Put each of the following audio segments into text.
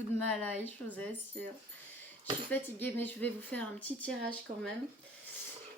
bout de ma life, je vous assure. Je suis fatiguée, mais je vais vous faire un petit tirage quand même.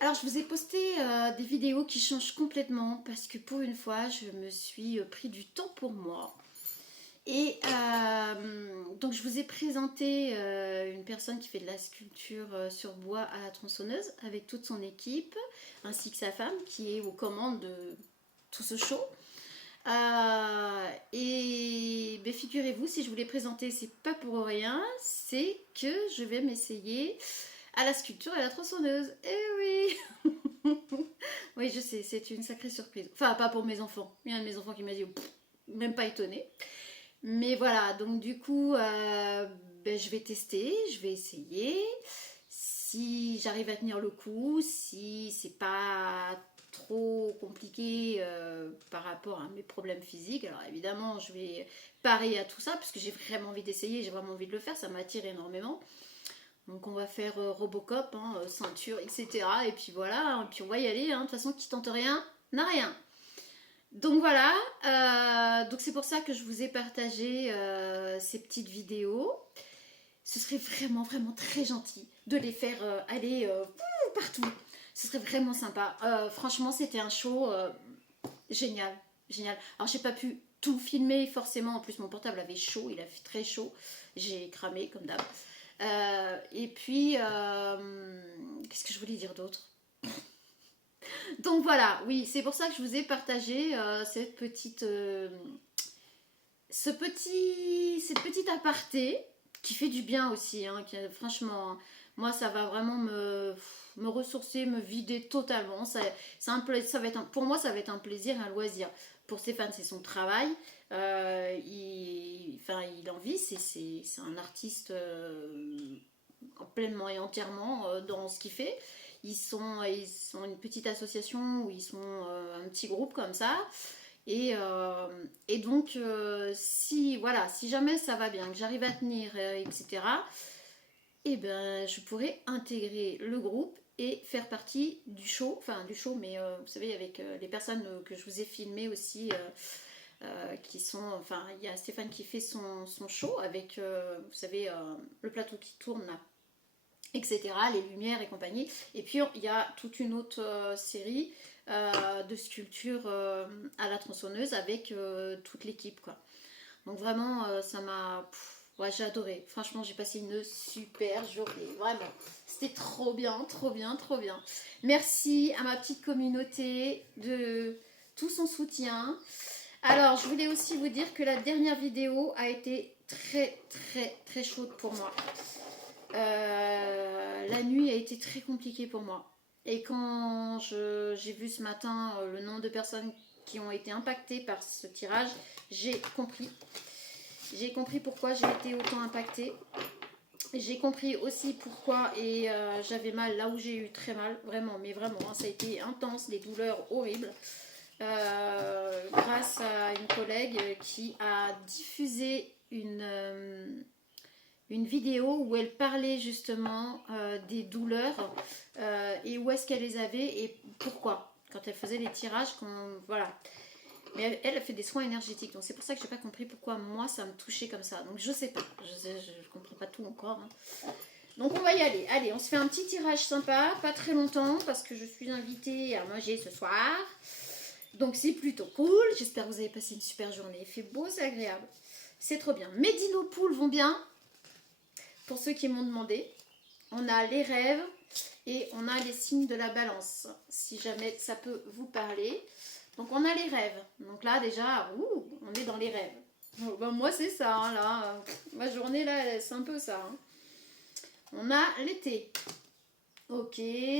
Alors, je vous ai posté des vidéos qui changent complètement parce que pour une fois, je me suis pris du temps pour moi. Et donc, je vous ai présenté une personne qui fait de la sculpture sur bois à la tronçonneuse avec toute son équipe, ainsi que sa femme qui est aux commandes de tout ce show. Et ben, figurez-vous, si je vous l'ai présenté, c'est pas pour rien, c'est que je vais m'essayer à la sculpture et à la tronçonneuse. Eh oui. Oui, je sais, c'est une sacrée surprise. Enfin, pas pour mes enfants. Il y a un de mes enfants qui m'a dit, même pas étonné. Mais voilà, donc du coup, ben, je vais tester, je vais essayer. Si j'arrive à tenir le coup, si c'est pas trop compliqué par rapport à mes problèmes physiques, alors évidemment, je vais parer à tout ça parce que j'ai vraiment envie d'essayer, j'ai vraiment envie de le faire, ça m'attire énormément. Donc on va faire Robocop, hein, ceinture, etc. Et puis voilà, et puis on va y aller. Hein. De toute façon, qui tente rien n'a rien. Donc voilà, donc c'est pour ça que je vous ai partagé ces petites vidéos. Ce serait vraiment, vraiment très gentil de les faire aller partout. Ce serait vraiment sympa. Franchement, c'était un show génial, génial. Alors, j'ai pas pu tout filmer forcément. En plus, mon portable avait chaud, il a fait très chaud. J'ai cramé comme d'hab. Et puis, qu'est-ce que je voulais dire d'autre? Donc voilà, oui, c'est pour ça que je vous ai partagé cette petite, cette petite aparté qui fait du bien aussi. Hein, qui, franchement, moi, ça va vraiment me ressourcer, me vider totalement. Ça va être pour moi, ça va être un plaisir, un loisir. Pour Stéphane, c'est son travail. Il en vit, c'est un artiste pleinement et entièrement dans ce qu'il fait. Ils sont une petite association où ils sont un petit groupe comme ça. Et donc, si jamais ça va bien, que j'arrive à tenir, etc., et ben, je pourrais intégrer le groupe et faire partie du show, mais vous savez, avec les personnes que je vous ai filmées aussi, qui sont, enfin, il y a Stéphane qui fait son show avec, vous savez, le plateau qui tourne là, etc., les lumières et compagnie. Et puis il y a toute une autre série de sculptures à la tronçonneuse avec toute l'équipe, quoi. Donc vraiment, ça m'a... Ouais, j'ai adoré. Franchement, j'ai passé une super journée. Vraiment. C'était trop bien, trop bien, trop bien. Merci à ma petite communauté de tout son soutien. Alors, je voulais aussi vous dire que la dernière vidéo a été très, très, très chaude pour moi. La nuit a été très compliquée pour moi. Et quand j'ai vu ce matin le nombre de personnes qui ont été impactées par ce tirage, j'ai compris. J'ai compris pourquoi j'ai été autant impactée. J'ai compris aussi pourquoi et j'avais mal là où j'ai eu très mal, vraiment, mais vraiment, hein, ça a été intense, des douleurs horribles. Grâce à une collègue qui a diffusé une vidéo où elle parlait justement des douleurs et où est-ce qu'elle les avait et pourquoi. Quand elle faisait les tirages, voilà. Mais elle a fait des soins énergétiques, donc c'est pour ça que j'ai pas compris pourquoi moi ça me touchait comme ça. Donc je sais pas, je comprends pas tout encore. Hein. Donc on va y aller. Allez, on se fait un petit tirage sympa, pas très longtemps parce que je suis invitée à manger ce soir. Donc c'est plutôt cool. J'espère que vous avez passé une super journée. Il fait beau, c'est agréable. C'est trop bien. Mes dinopoules vont bien. Pour ceux qui m'ont demandé, on a les rêves et on a les signes de la balance. Si jamais ça peut vous parler. Donc on a les rêves. Donc là déjà, on est dans les rêves. Donc, ben, moi c'est ça, hein, là. Ma journée là, c'est un peu ça. Hein. On a l'été. Ok,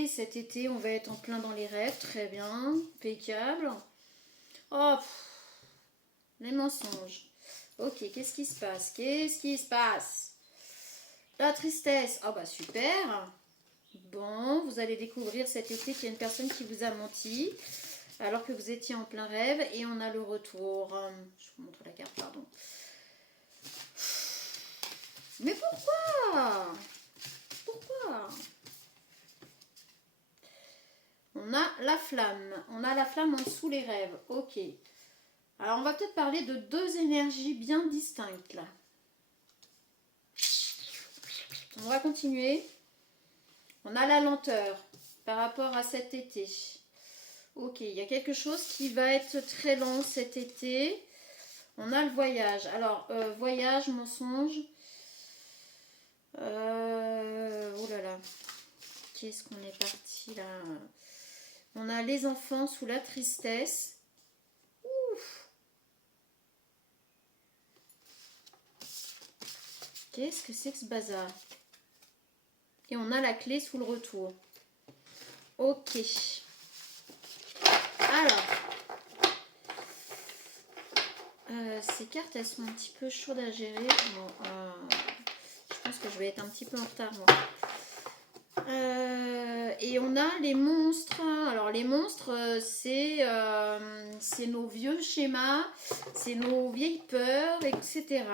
cet été on va être en plein dans les rêves. Très bien, impeccable. Oh, les mensonges. Ok, qu'est-ce qui se passe? Qu'est-ce qui se passe? La tristesse. Ah bah super. Bon, vous allez découvrir cet été qu'il y a une personne qui vous a menti. Alors que vous étiez en plein rêve et on a le retour. Je vous montre la carte, pardon. Mais pourquoi? Pourquoi? On a la flamme. On a la flamme en dessous les rêves. Ok. Alors on va peut-être parler de deux énergies bien distinctes là. On va continuer. On a la lenteur par rapport à cet été. Ok, il y a quelque chose qui va être très lent cet été. On a le voyage. Alors, voyage, mensonge. Oh là là. Qu'est-ce qu'on est parti là? On a les enfants sous la tristesse. Ouf. Qu'est-ce que c'est que ce bazar? Et on a la clé sous le retour. Ok. Alors. Ces cartes, elles sont un petit peu chaudes à gérer. Bon, je pense que je vais être un petit peu en retard, moi. Et on a les monstres. Alors, les monstres, c'est nos vieux schémas, c'est nos vieilles peurs, etc.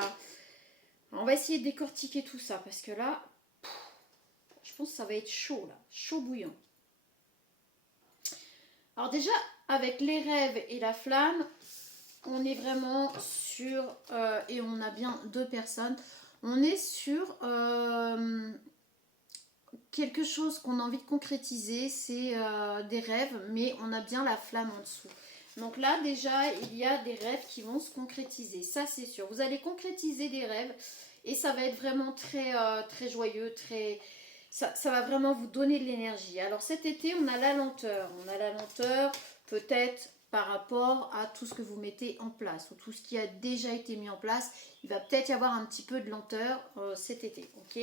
Alors, on va essayer de décortiquer tout ça, parce que là, je pense que ça va être chaud, là. Chaud bouillant. Alors déjà, avec les rêves et la flamme, on est vraiment sur, et on a bien 2 personnes, on est sur quelque chose qu'on a envie de concrétiser, c'est des rêves, mais on a bien la flamme en dessous. Donc là, déjà, il y a des rêves qui vont se concrétiser, ça c'est sûr. Vous allez concrétiser des rêves et ça va être vraiment très, très joyeux, très... Ça va vraiment vous donner de l'énergie. Alors cet été, on a la lenteur. On a la lenteur peut-être par rapport à tout ce que vous mettez en place ou tout ce qui a déjà été mis en place. Il va peut-être y avoir un petit peu de lenteur cet été. Ok,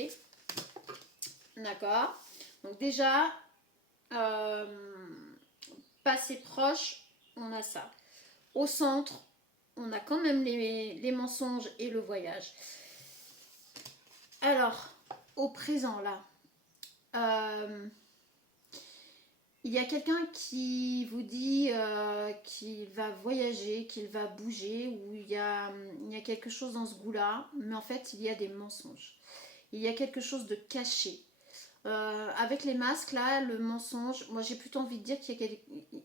d'accord. Donc déjà, passé proche, on a ça. Au centre, on a quand même les mensonges et le voyage. Alors, au présent là, il y a quelqu'un qui vous dit qu'il va voyager, qu'il va bouger, ou il y a quelque chose dans ce goût-là, mais en fait, il y a des mensonges. Il y a quelque chose de caché. Avec les masques, là, le mensonge, moi j'ai plutôt envie de dire qu'il y a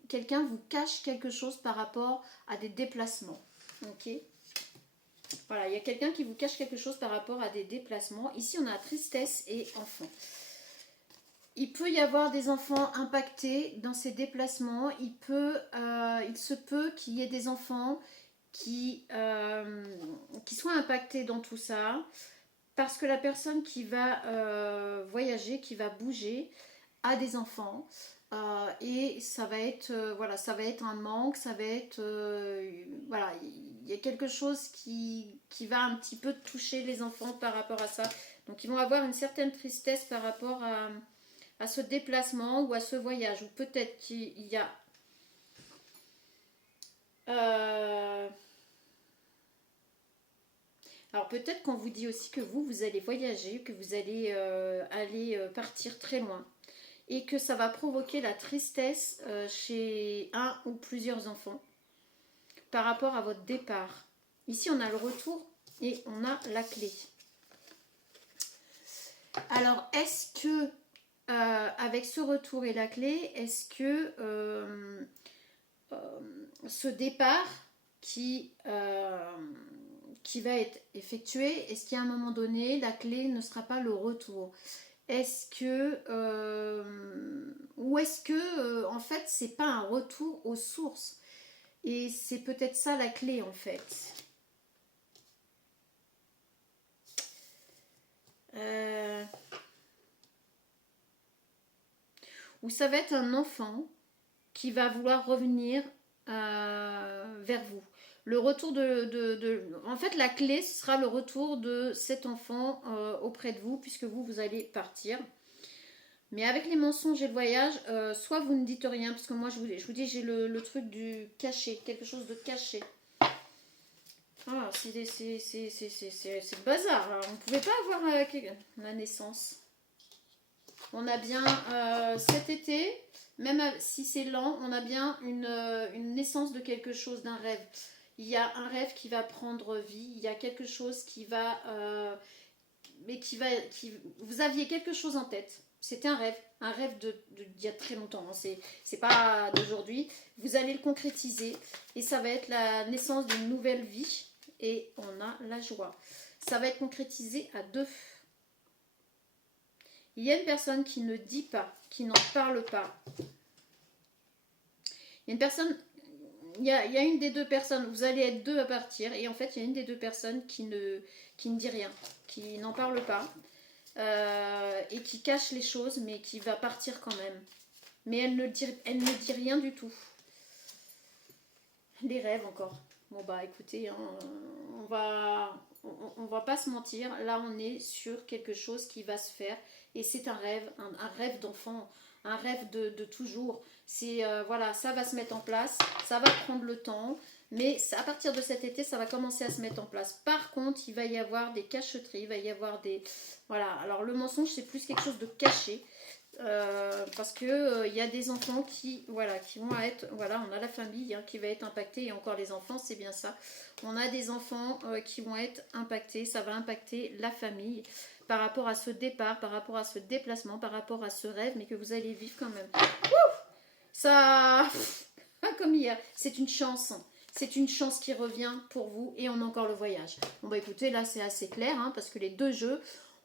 quelqu'un vous cache quelque chose par rapport à des déplacements. Ok ? Voilà, il y a quelqu'un qui vous cache quelque chose par rapport à des déplacements. Ici, on a tristesse et enfant. Il peut y avoir des enfants impactés dans ces déplacements. Il se peut qu'il y ait des enfants qui soient impactés dans tout ça. Parce que la personne qui va voyager, qui va bouger, a des enfants. Et ça va être voilà, ça va être un manque, ça va être voilà, il y a quelque chose qui va un petit peu toucher les enfants par rapport à ça. Donc ils vont avoir une certaine tristesse par rapport à ce déplacement ou à ce voyage. Ou peut-être qu'il y a alors peut-être qu'on vous dit aussi que vous allez voyager, que vous allez aller partir très loin. Et que ça va provoquer la tristesse chez un ou plusieurs enfants par rapport à votre départ. Ici, on a le retour et on a la clé. Alors, est-ce que, avec ce retour et la clé, est-ce que ce départ qui va être effectué, est-ce qu'à un moment donné, la clé ne sera pas le retour ? Est-ce que ou est-ce que en fait c'est pas un retour aux sources et c'est peut-être ça la clé en fait. Ou ça va être un enfant qui va vouloir revenir vers vous. Le retour en fait la clé ce sera le retour de cet enfant auprès de vous puisque vous allez partir. Mais avec les mensonges et le voyage, soit vous ne dites rien, parce que moi je vous dis j'ai le truc du caché, quelque chose de caché. Ah, c'est le bazar. Alors, on ne pouvait pas avoir la naissance. On a bien cet été, même si c'est lent, on a bien une naissance de quelque chose, d'un rêve. Il y a un rêve qui va prendre vie, il y a quelque chose qui va... vous aviez quelque chose en tête. C'était un rêve d'il y a très longtemps, hein. C'est pas d'aujourd'hui. Vous allez le concrétiser et ça va être la naissance d'une nouvelle vie et on a la joie. Ça va être concrétisé à 2. Il y a une personne qui ne dit pas, qui n'en parle pas. Il y a une personne, il y a une des deux personnes, vous allez être deux à partir, et en fait, il y a une des deux personnes qui ne dit rien, qui n'en parle pas, et qui cache les choses, mais qui va partir quand même. Mais elle ne dit rien du tout. Les rêves encore. Bon bah écoutez, hein, on va pas se mentir. Là on est sur quelque chose qui va se faire et c'est un rêve, un rêve d'enfant, un rêve de toujours. C'est voilà, ça va se mettre en place, ça va prendre le temps, mais à partir de cet été, ça va commencer à se mettre en place. Par contre, il va y avoir des cacheteries, il va y avoir des voilà. Alors le mensonge c'est plus quelque chose de caché. Parce que il y a des enfants qui voilà qui vont être voilà on a la famille hein, qui va être impactée et encore les enfants c'est bien ça on a des enfants qui vont être impactés, ça va impacter la famille par rapport à ce départ, par rapport à ce déplacement, par rapport à ce rêve mais que vous allez vivre quand même. Ça comme hier, c'est une chance. C'est une chance qui revient pour vous et on a encore le voyage. Bon bah écoutez, là c'est assez clair hein, parce que les deux jeux,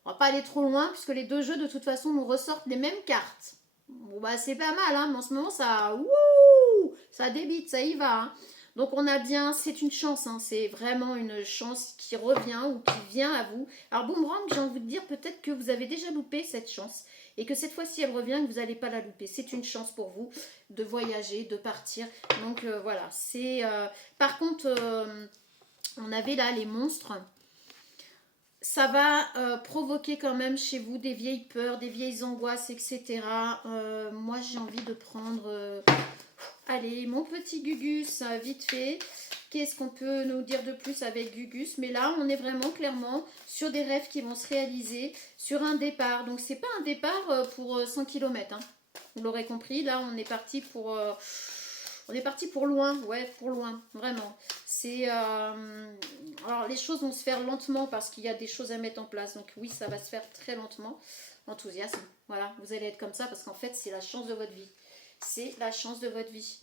on va pas aller trop loin puisque les deux jeux de toute façon nous ressortent les mêmes cartes. Bon bah c'est pas mal hein, mais en ce moment ça, ça débite, ça y va. Hein. Donc on a bien, c'est une chance, hein, c'est vraiment une chance qui revient ou qui vient à vous. Alors Boomerang, j'ai envie de dire peut-être que vous avez déjà loupé cette chance et que cette fois-ci elle revient et que vous n'allez pas la louper. C'est une chance pour vous de voyager, de partir. Donc voilà, c'est... Par contre, on avait là les monstres. Ça va provoquer quand même chez vous des vieilles peurs, des vieilles angoisses, etc. Moi j'ai envie de prendre... allez, mon petit Gugus, vite fait. Qu'est-ce qu'on peut nous dire de plus avec Gugus? Mais là, on est vraiment clairement sur des rêves qui vont se réaliser, sur un départ. Donc, c'est pas un départ pour 100 km. Hein. Vous l'aurez compris, là, on est parti pour... on est parti pour loin, ouais, pour loin, vraiment. C'est... alors, les choses vont se faire lentement parce qu'il y a des choses à mettre en place. Donc, oui, ça va se faire très lentement. Enthousiasme, voilà, vous allez être comme ça parce qu'en fait, c'est la chance de votre vie. C'est la chance de votre vie.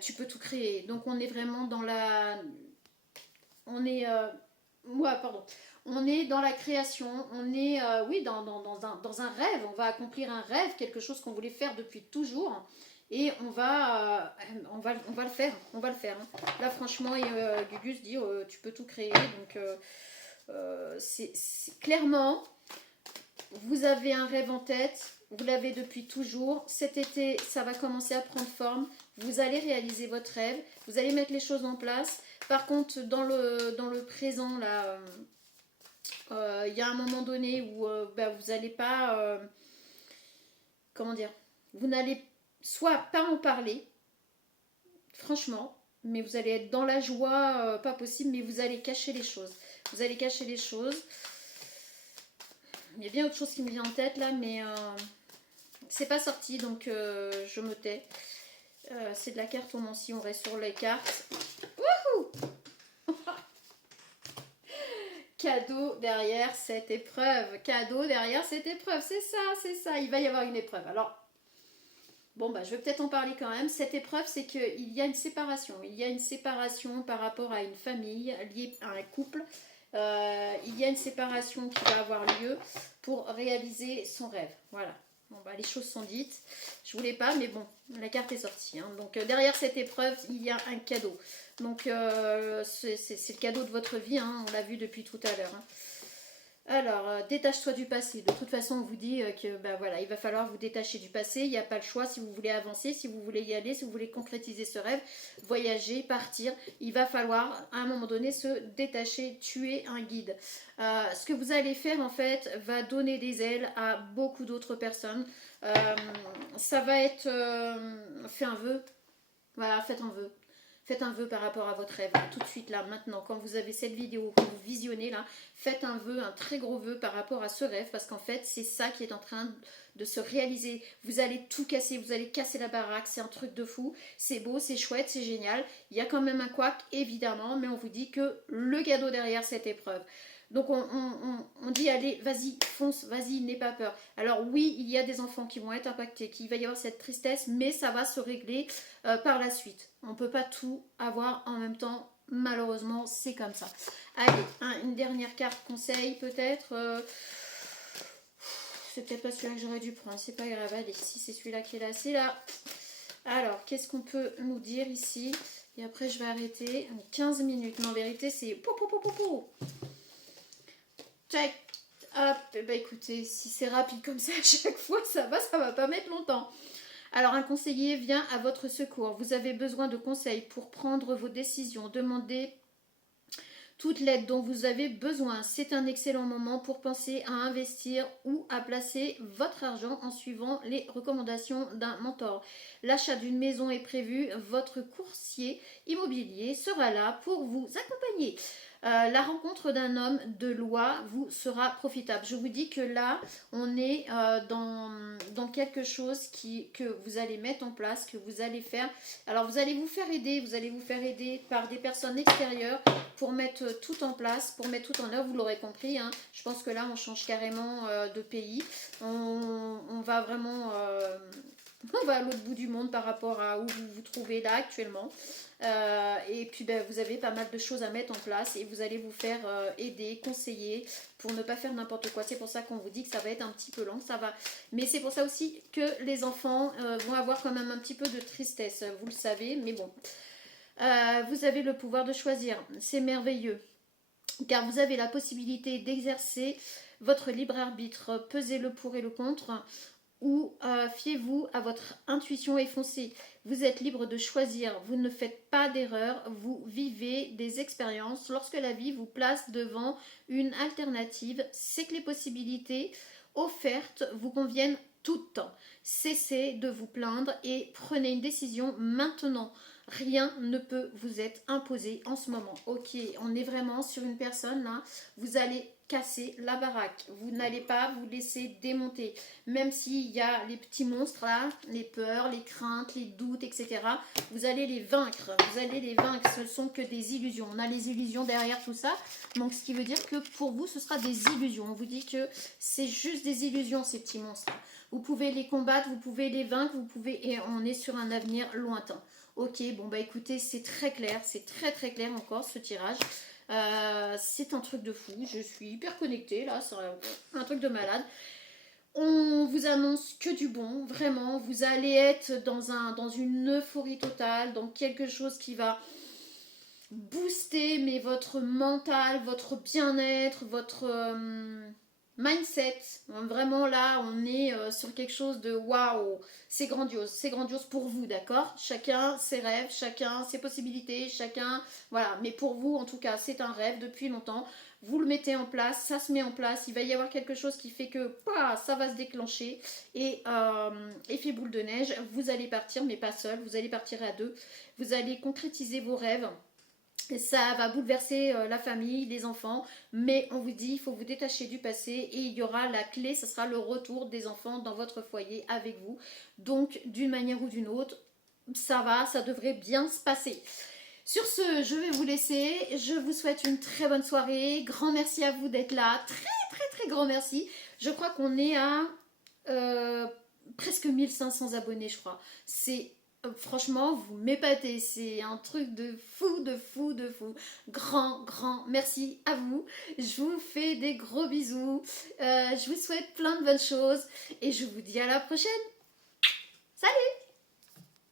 Tu peux tout créer. Donc on est vraiment dans la... On est... ouais, pardon. On est dans la création. On est, oui, dans un rêve. On va accomplir un rêve, quelque chose qu'on voulait faire depuis toujours. Et on va le faire. On va le faire. Hein. Là, franchement, Gugus dit, tu peux tout créer. Donc, c'est clairement, vous avez un rêve en tête. Vous l'avez depuis toujours. Cet été, ça va commencer à prendre forme. Vous allez réaliser votre rêve. Vous allez mettre les choses en place. Par contre, dans le présent, là, il y a un moment donné où vous n'allez pas... comment dire? Vous n'allez soit pas en parler, franchement, mais vous allez être dans la joie, pas possible, mais vous allez cacher les choses. Vous allez cacher les choses. Il y a bien autre chose qui me vient en tête, là, mais... c'est pas sorti, donc je me tais. C'est de la cartomancie, on reste sur les cartes. Wouhou. Cadeau derrière cette épreuve. Cadeau derrière cette épreuve. C'est ça, c'est ça. Il va y avoir une épreuve. Alors, bon, bah, je vais peut-être en parler quand même. Cette épreuve, c'est qu'il y a une séparation. Il y a une séparation par rapport à une famille liée à un couple. Il y a une séparation qui va avoir lieu pour réaliser son rêve. Voilà. Bon, bah, les choses sont dites. Je voulais pas, mais bon, la carte est sortie. Hein. Donc, derrière cette épreuve, il y a un cadeau. Donc, c'est le cadeau de votre vie. Hein. On l'a vu depuis tout à l'heure. Hein. Alors, détache-toi du passé. De toute façon, on vous dit que voilà, il va falloir vous détacher du passé. Il n'y a pas le choix si vous voulez avancer, si vous voulez y aller, si vous voulez concrétiser ce rêve, voyager, partir. Il va falloir, à un moment donné, se détacher, tuer un guide. Ce que vous allez faire, en fait, va donner des ailes à beaucoup d'autres personnes. Ça va être... fait un vœu. Voilà, faites un vœu. Faites un vœu par rapport à votre rêve, tout de suite là, maintenant, quand vous avez cette vidéo, que vous visionnez là, faites un vœu, un très gros vœu par rapport à ce rêve, parce qu'en fait, c'est ça qui est en train de se réaliser. Vous allez tout casser, vous allez casser la baraque, c'est un truc de fou, c'est beau, c'est chouette, c'est génial. Il y a quand même un couac, évidemment, mais on vous dit que le cadeau derrière cette épreuve. Donc on dit allez, vas-y, fonce, vas-y, n'aie pas peur. Alors oui, il y a des enfants qui vont être impactés, qu'il va y avoir cette tristesse, mais ça va se régler par la suite. On ne peut pas tout avoir en même temps, malheureusement, c'est comme ça. Allez, une dernière carte conseil peut-être. c'est peut-être pas celui-là que j'aurais dû prendre, c'est pas grave. Allez, si c'est celui-là qui est là, c'est là. Alors, qu'est-ce qu'on peut nous dire ici? Et après, je vais arrêter. 15 minutes. Mais en vérité, c'est... Check. Hop. Et bah écoutez, si c'est rapide comme ça à chaque fois, ça va pas mettre longtemps. Alors, un conseiller vient à votre secours. Vous avez besoin de conseils pour prendre vos décisions. Demandez toute l'aide dont vous avez besoin. C'est un excellent moment pour penser à investir ou à placer votre argent en suivant les recommandations d'un mentor. L'achat d'une maison est prévu. Votre courtier immobilier sera là pour vous accompagner. La rencontre d'un homme de loi vous sera profitable. Je vous dis que là, on est dans quelque chose que vous allez mettre en place, que vous allez faire. Alors, vous allez vous faire aider par des personnes extérieures pour mettre tout en place, pour mettre tout en œuvre. Vous l'aurez compris, hein. Je pense que là, on change carrément de pays. On va vraiment... on va à l'autre bout du monde par rapport à où vous vous trouvez là actuellement. Et puis ben, vous avez pas mal de choses à mettre en place et vous allez vous faire aider, conseiller pour ne pas faire n'importe quoi. C'est pour ça qu'on vous dit que ça va être un petit peu lent, ça va. Mais c'est pour ça aussi que les enfants vont avoir quand même un petit peu de tristesse, vous le savez, mais bon. Vous avez le pouvoir de choisir, c'est merveilleux. Car vous avez la possibilité d'exercer votre libre arbitre, pesez le pour et le contre. Ou fiez-vous à votre intuition et foncez. Vous êtes libre de choisir, vous ne faites pas d'erreur, vous vivez des expériences. Lorsque la vie vous place devant une alternative, c'est que les possibilités offertes vous conviennent toutes. Cessez de vous plaindre et prenez une décision maintenant. Rien ne peut vous être imposé en ce moment. Ok, on est vraiment sur une personne là, vous allez casser la baraque. Vous n'allez pas vous laisser démonter. Même s'il y a les petits monstres là, les peurs, les craintes, les doutes, etc. Vous allez les vaincre. Vous allez les vaincre. Ce ne sont que des illusions. On a les illusions derrière tout ça. Donc ce qui veut dire que pour vous, ce sera des illusions. On vous dit que c'est juste des illusions, ces petits monstres. Vous pouvez les combattre, vous pouvez les vaincre, vous pouvez... Et on est sur un avenir lointain. Ok, bon bah écoutez, c'est très clair. C'est très très clair encore ce tirage. C'est un truc de fou, je suis hyper connectée là, c'est un truc de malade. On vous annonce que du bon, vraiment, vous allez être dans une euphorie totale, dans quelque chose qui va booster mais votre mental, votre bien-être, votre mindset. Vraiment là, on est sur quelque chose de waouh, c'est grandiose pour vous, d'accord? Chacun ses rêves, chacun ses possibilités, chacun, voilà, mais pour vous en tout cas, c'est un rêve depuis longtemps. Vous le mettez en place, ça se met en place, il va y avoir quelque chose qui fait que ça va se déclencher et effet boule de neige, vous allez partir, mais pas seul, vous allez partir à deux, vous allez concrétiser vos rêves. Ça va bouleverser la famille, les enfants, mais on vous dit, il faut vous détacher du passé et il y aura la clé, ce sera le retour des enfants dans votre foyer avec vous. Donc, d'une manière ou d'une autre, ça devrait bien se passer. Sur ce, je vais vous laisser. Je vous souhaite une très bonne soirée. Grand merci à vous d'être là. Très grand merci. Je crois qu'on est à presque 1500 abonnés, je crois. C'est... Franchement, vous m'épatez, c'est un truc de fou. Grand merci à vous. Je vous fais des gros bisous. Je vous souhaite plein de bonnes choses et je vous dis à la prochaine. Salut!